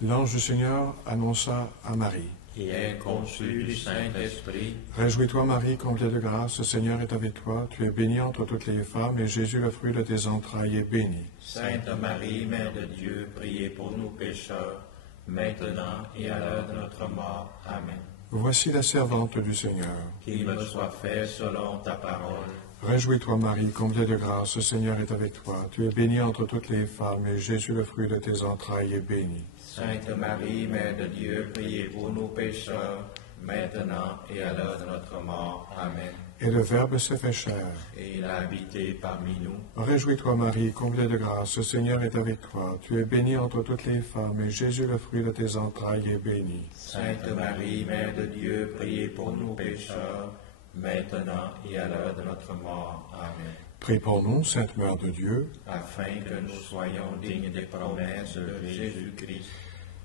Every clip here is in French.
L'ange du Seigneur annonça à Marie. Qui est conçue du Saint-Esprit. Réjouis-toi Marie, comblée de grâce, le Seigneur est avec toi. Tu es bénie entre toutes les femmes, et Jésus, le fruit de tes entrailles, est béni. Sainte Marie, Mère de Dieu, priez pour nous pécheurs, maintenant et à l'heure de notre mort. Amen. Voici la servante du Seigneur. Qu'il me soit fait selon ta parole. Réjouis-toi Marie, comblée de grâce, le Seigneur est avec toi. Tu es bénie entre toutes les femmes, et Jésus, le fruit de tes entrailles, est béni. Sainte Marie, Mère de Dieu, priez pour nous pécheurs, maintenant et à l'heure de notre mort. Amen. Et le Verbe s'est fait chair. Et il a habité parmi nous. Réjouis-toi Marie, comblée de grâce, le Seigneur est avec toi. Tu es bénie entre toutes les femmes, et Jésus, le fruit de tes entrailles, est béni. Sainte Marie, Mère de Dieu, priez pour nous pécheurs, maintenant et à l'heure de notre mort. Amen. Prie pour nous, Sainte Mère de Dieu, afin que nous soyons dignes des promesses de Jésus-Christ.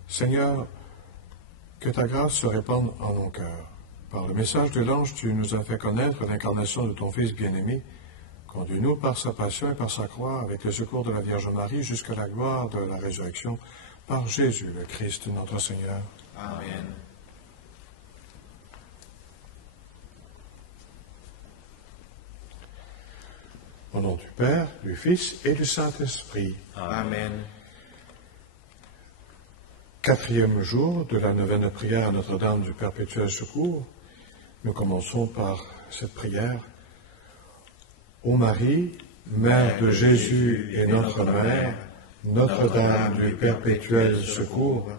Seigneur, que ta grâce se répande en nos cœurs. Par le message de l'ange, tu nous as fait connaître l'incarnation de ton Fils bien-aimé. Conduis-nous par sa passion et par sa croix, avec le secours de la Vierge Marie, jusqu'à la gloire de la résurrection, par Jésus le Christ, notre Seigneur. Amen. Au nom du Père, du Fils et du Saint-Esprit. Amen. 4e jour de la neuvaine prière à Notre-Dame du Perpétuel Secours. Nous commençons par cette prière. Ô Marie, Mère de Jésus et notre Mère, Notre-Dame du Perpétuel Secours,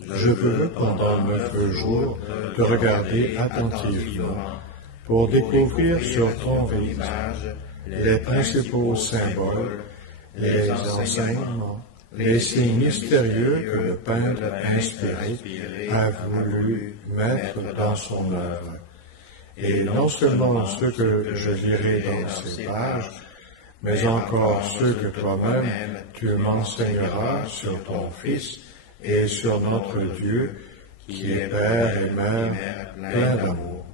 je veux pendant 9 jours te regarder attentivement pour découvrir sur ton visage les principaux symboles, les enseignements, les signes mystérieux que le peintre inspiré a voulu mettre dans son œuvre. Et non seulement ceux que je lirai dans ces pages, mais encore ceux que toi-même tu m'enseigneras sur ton Fils et sur notre Dieu, qui est Père et Mère, plein d'amour.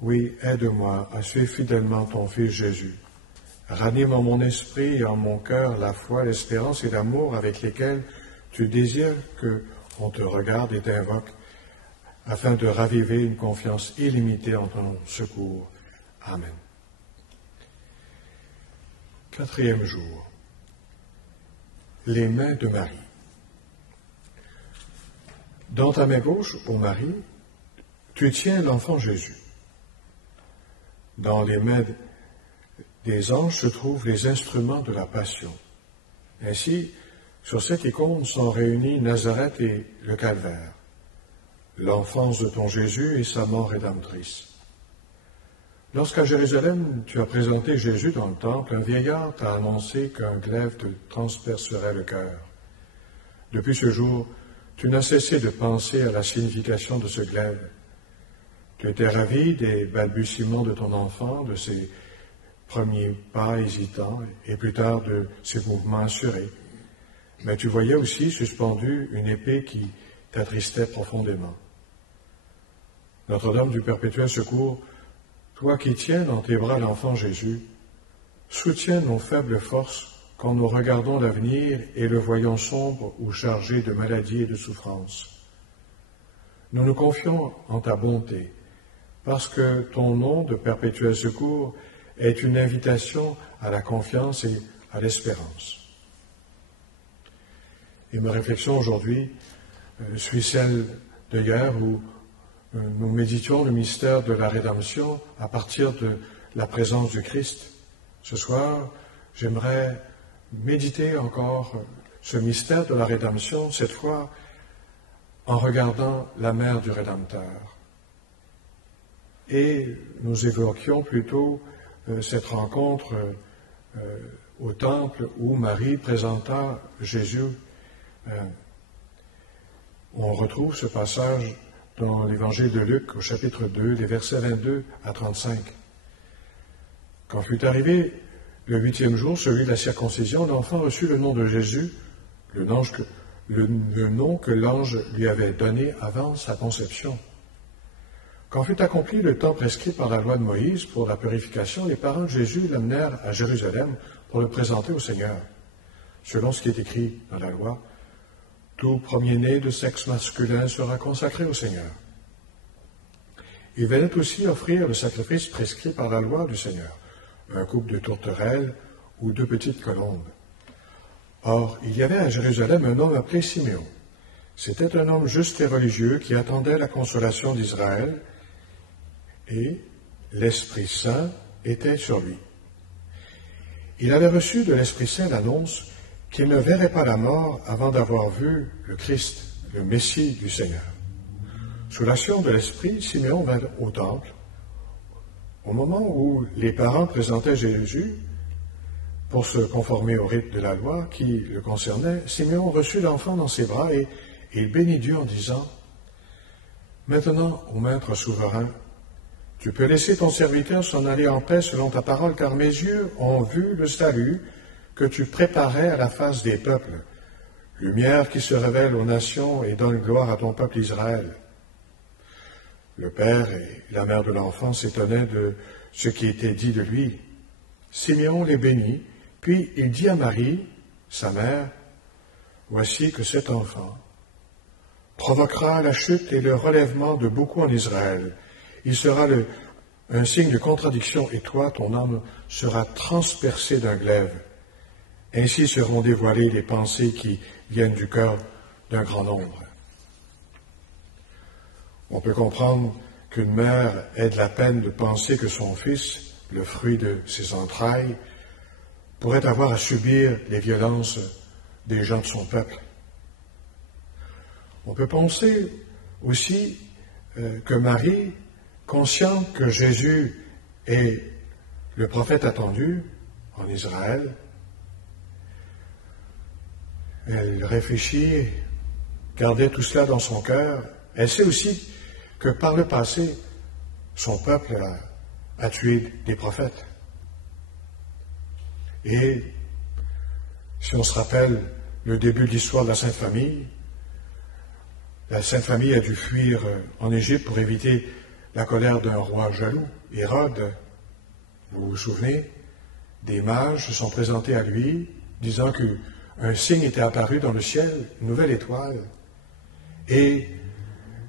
Oui, aide-moi à suivre fidèlement ton Fils Jésus. Ranime en mon esprit et en mon cœur la foi, l'espérance et l'amour avec lesquels tu désires qu'on te regarde et t'invoque, afin de raviver une confiance illimitée en ton secours. Amen. 4e jour. Les mains de Marie. Dans ta main gauche, ô Marie, tu tiens l'enfant Jésus. Dans les mains des anges se trouvent les instruments de la passion. Ainsi, sur cette icône sont réunis Nazareth et le Calvaire, l'enfance de ton Jésus et sa mort rédemptrice. Lorsqu'à Jérusalem, tu as présenté Jésus dans le temple, un vieillard t'a annoncé qu'un glaive te transpercerait le cœur. Depuis ce jour, tu n'as cessé de penser à la signification de ce glaive. Tu étais ravi des balbutiements de ton enfant, de ses premiers pas hésitants et plus tard de ses mouvements assurés. Mais tu voyais aussi suspendue une épée qui t'attristait profondément. Notre-Dame du Perpétuel Secours, toi qui tiens dans tes bras l'enfant Jésus, soutiens nos faibles forces quand nous regardons l'avenir et le voyons sombre ou chargé de maladies et de souffrances. Nous nous confions en ta bonté, parce que ton nom de Perpétuel Secours est une invitation à la confiance et à l'espérance. Et ma réflexion aujourd'hui suit celle d'hier où nous méditions le mystère de la rédemption à partir de la présence du Christ. Ce soir, j'aimerais méditer encore ce mystère de la rédemption, cette fois en regardant la mère du Rédempteur. Et nous évoquions plutôt cette rencontre au temple où Marie présenta Jésus. On retrouve ce passage dans l'évangile de Luc au chapitre 2, les versets 22 à 35. Quand fut arrivé le 8e jour, celui de la circoncision, l'enfant reçut le nom de Jésus, le nom que l'ange lui avait donné avant sa conception. Quand fut accompli le temps prescrit par la loi de Moïse pour la purification, les parents de Jésus l'amenèrent à Jérusalem pour le présenter au Seigneur. Selon ce qui est écrit dans la loi, Tout premier-né de sexe masculin sera consacré au Seigneur. Il venait aussi offrir le sacrifice prescrit par la loi du Seigneur, un couple de tourterelles ou 2 petites colombes. Or, il y avait à Jérusalem un homme appelé Siméon. C'était un homme juste et religieux qui attendait la consolation d'Israël, et l'Esprit Saint était sur lui. Il avait reçu de l'Esprit Saint l'annonce qu'il ne verrait pas la mort avant d'avoir vu le Christ, le Messie du Seigneur. Sous l'action de l'Esprit, Siméon vint au temple. Au moment où les parents présentaient Jésus pour se conformer au rite de la loi qui le concernait, Siméon reçut l'enfant dans ses bras et il bénit Dieu en disant « Maintenant, ô Maître souverain, tu peux laisser ton serviteur s'en aller en paix selon ta parole, car mes yeux ont vu le salut que tu préparais à la face des peuples, lumière qui se révèle aux nations et donne gloire à ton peuple Israël. » Le père et la mère de l'enfant s'étonnaient de ce qui était dit de lui. Siméon les bénit, puis il dit à Marie, sa mère, « Voici que cet enfant provoquera la chute et le relèvement de beaucoup en Israël. Il sera un signe de contradiction, et toi, ton âme, sera transpercée d'un glaive. Ainsi seront dévoilées les pensées qui viennent du cœur d'un grand nombre. » On peut comprendre qu'une mère ait de la peine de penser que son fils, le fruit de ses entrailles, pourrait avoir à subir les violences des gens de son peuple. On peut penser aussi que Marie, consciente que Jésus est le prophète attendu en Israël, elle réfléchit, gardait tout cela dans son cœur. Elle sait aussi que par le passé, son peuple a tué des prophètes. Et si on se rappelle le début de l'histoire de la Sainte Famille a dû fuir en Égypte pour éviter la colère d'un roi jaloux, Hérode. Vous vous souvenez? Des mages se sont présentés à lui, disant qu'un signe était apparu dans le ciel, une nouvelle étoile. Et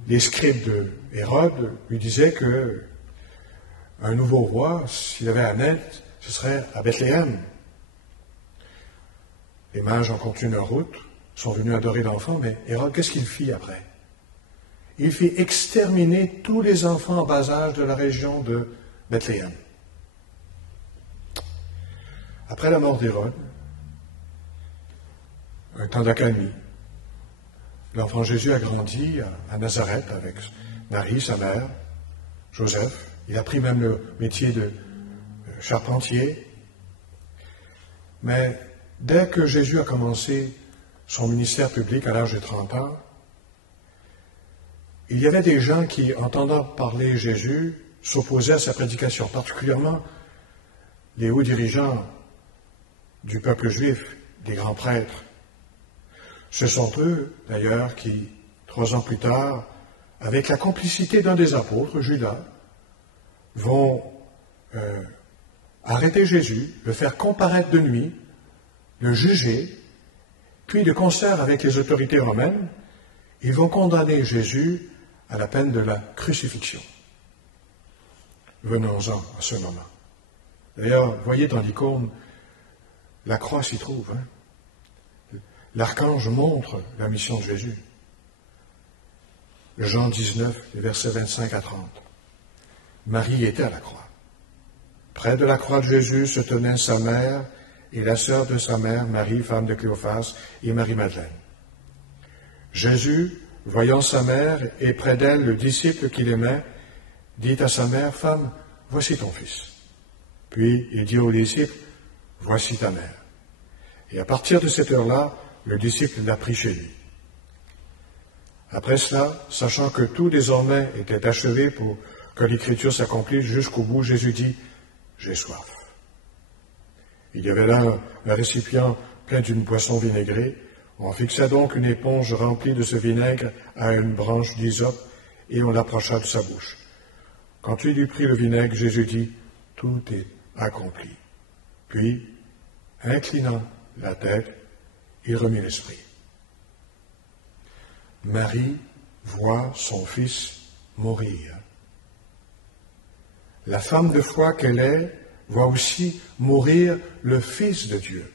les scribes de Hérode lui disaient que un nouveau roi, s'il avait à naître, ce serait à Bethléem. Les mages ont continué leur route, sont venus adorer l'enfant, mais Hérode, qu'est-ce qu'il fit après? Il fit exterminer tous les enfants en bas âge de la région de Bethléem. Après la mort d'Hérode, un temps d'accalmie, l'enfant Jésus a grandi à Nazareth avec Marie, sa mère, Joseph. Il a pris même le métier de charpentier. Mais dès que Jésus a commencé son ministère public à l'âge de 30 ans, il y avait des gens qui, entendant parler Jésus, s'opposaient à sa prédication, particulièrement les hauts dirigeants du peuple juif, des grands prêtres. Ce sont eux, d'ailleurs, qui, 3 ans plus tard, avec la complicité d'un des apôtres, Judas, vont arrêter Jésus, le faire comparaître de nuit, le juger, puis de concert avec les autorités romaines, ils vont condamner Jésus à la peine de la crucifixion. Venons-en à ce moment. D'ailleurs, voyez dans l'icône, la croix s'y trouve. L'archange montre la mission de Jésus. Jean 19, les versets 25 à 30. Marie était à la croix. Près de la croix de Jésus se tenaient sa mère et la sœur de sa mère, Marie, femme de Cléophas, et Marie-Madeleine. Jésus, voyant sa mère et près d'elle le disciple qu'il aimait, dit à sa mère, « Femme, voici ton fils. » Puis il dit au disciple, « Voici ta mère. » Et à partir de cette heure-là, le disciple l'a pris chez lui. Après cela, sachant que tout désormais était achevé pour que l'Écriture s'accomplisse jusqu'au bout, Jésus dit, « J'ai soif. » Il y avait là un récipient plein d'une boisson vinaigrée. On fixa donc une éponge remplie de ce vinaigre à une branche d'hysope et on l'approcha de sa bouche. Quand il eut pris le vinaigre, Jésus dit, « Tout est accompli. » Puis, inclinant la tête, il remit l'esprit. Marie voit son fils mourir. La femme de foi qu'elle est voit aussi mourir le Fils de Dieu.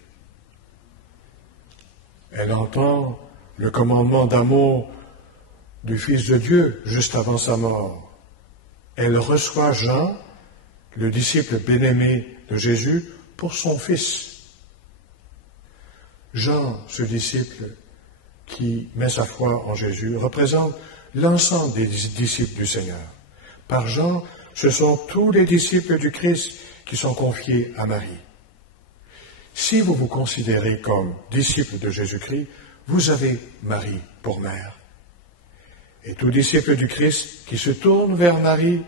Elle entend le commandement d'amour du Fils de Dieu juste avant sa mort. Elle reçoit Jean, le disciple bien-aimé de Jésus, pour son Fils. Jean, ce disciple qui met sa foi en Jésus, représente l'ensemble des disciples du Seigneur. Par Jean, ce sont tous les disciples du Christ qui sont confiés à Marie. Si vous vous considérez comme disciple de Jésus-Christ, vous avez Marie pour mère. Et tout disciple du Christ qui se tourne vers Marie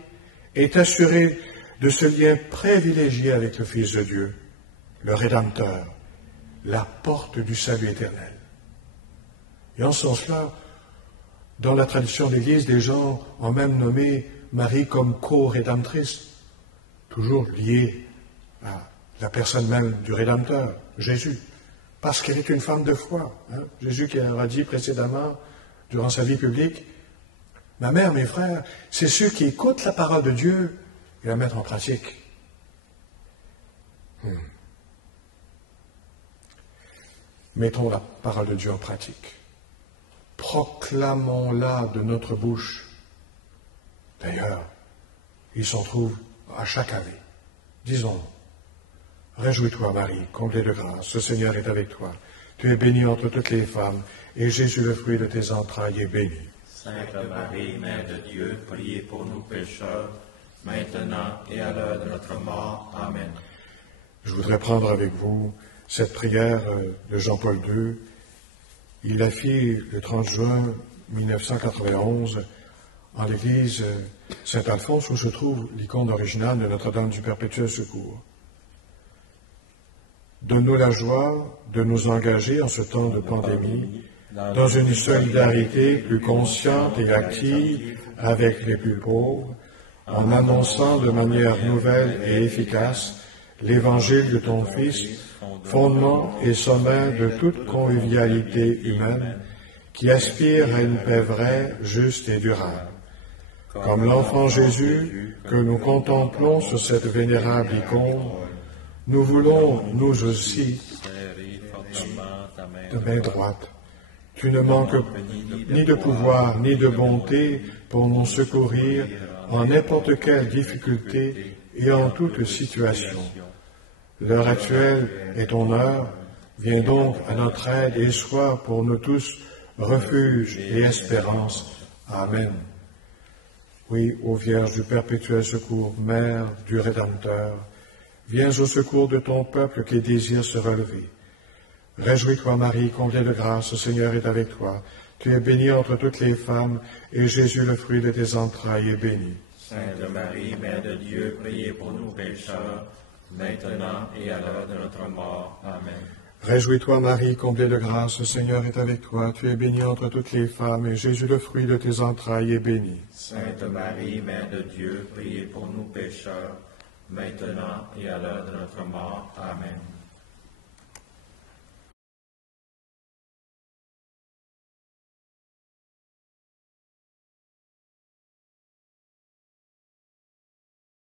est assuré de ce lien privilégié avec le Fils de Dieu, le Rédempteur, la porte du salut éternel. Et en ce sens-là, dans la tradition de l'Église, des gens ont même nommé Marie comme co-rédemptrice, toujours liée à la personne même du Rédempteur, Jésus, parce qu'elle est une femme de foi. Jésus qui a dit précédemment, durant sa vie publique, « Ma mère, mes frères, c'est ceux qui écoutent la parole de Dieu et la mettent en pratique. » Mettons la parole de Dieu en pratique. Proclamons-la de notre bouche. D'ailleurs, il s'en trouve à chaque année. Disons, réjouis-toi Marie, comblée de grâce, le Seigneur est avec toi. Tu es bénie entre toutes les femmes, et Jésus, le fruit de tes entrailles, est béni. Sainte Marie, Mère de Dieu, priez pour nous pécheurs, maintenant et à l'heure de notre mort. Amen. Je voudrais prendre avec vous cette prière de Jean-Paul II. Il l'a fait le 30 juin 1991 en l'église Saint-Alphonse où se trouve l'icône originale de Notre-Dame du Perpétuel Secours. Donne-nous la joie de nous engager en ce temps de pandémie dans une solidarité plus consciente et active avec les plus pauvres, en annonçant de manière nouvelle et efficace l'évangile de ton Fils, fondement et sommet de toute convivialité humaine, qui aspire à une paix vraie, juste et durable. Comme l'enfant Jésus que nous contemplons sur cette vénérable icône, nous voulons, nous aussi, de main droite. Tu ne manques ni de pouvoir ni de bonté pour nous secourir en n'importe quelle difficulté et en toute situation. L'heure actuelle est ton heure, viens donc à notre aide et sois pour nous tous refuge et espérance. Amen. Oui, ô Vierge du Perpétuel Secours, Mère du Rédempteur, viens au secours de ton peuple qui désire se relever. Réjouis-toi, Marie, comblée de grâce, le Seigneur est avec toi. Tu es bénie entre toutes les femmes, et Jésus, le fruit de tes entrailles, est béni. Sainte Marie, Mère de Dieu, priez pour nous pécheurs, maintenant et à l'heure de notre mort. Amen. Réjouis-toi, Marie, comblée de grâce, le Seigneur est avec toi. Tu es bénie entre toutes les femmes, et Jésus, le fruit de tes entrailles, est béni. Sainte Marie, Mère de Dieu, priez pour nous pécheurs, maintenant et à l'heure de notre mort. Amen.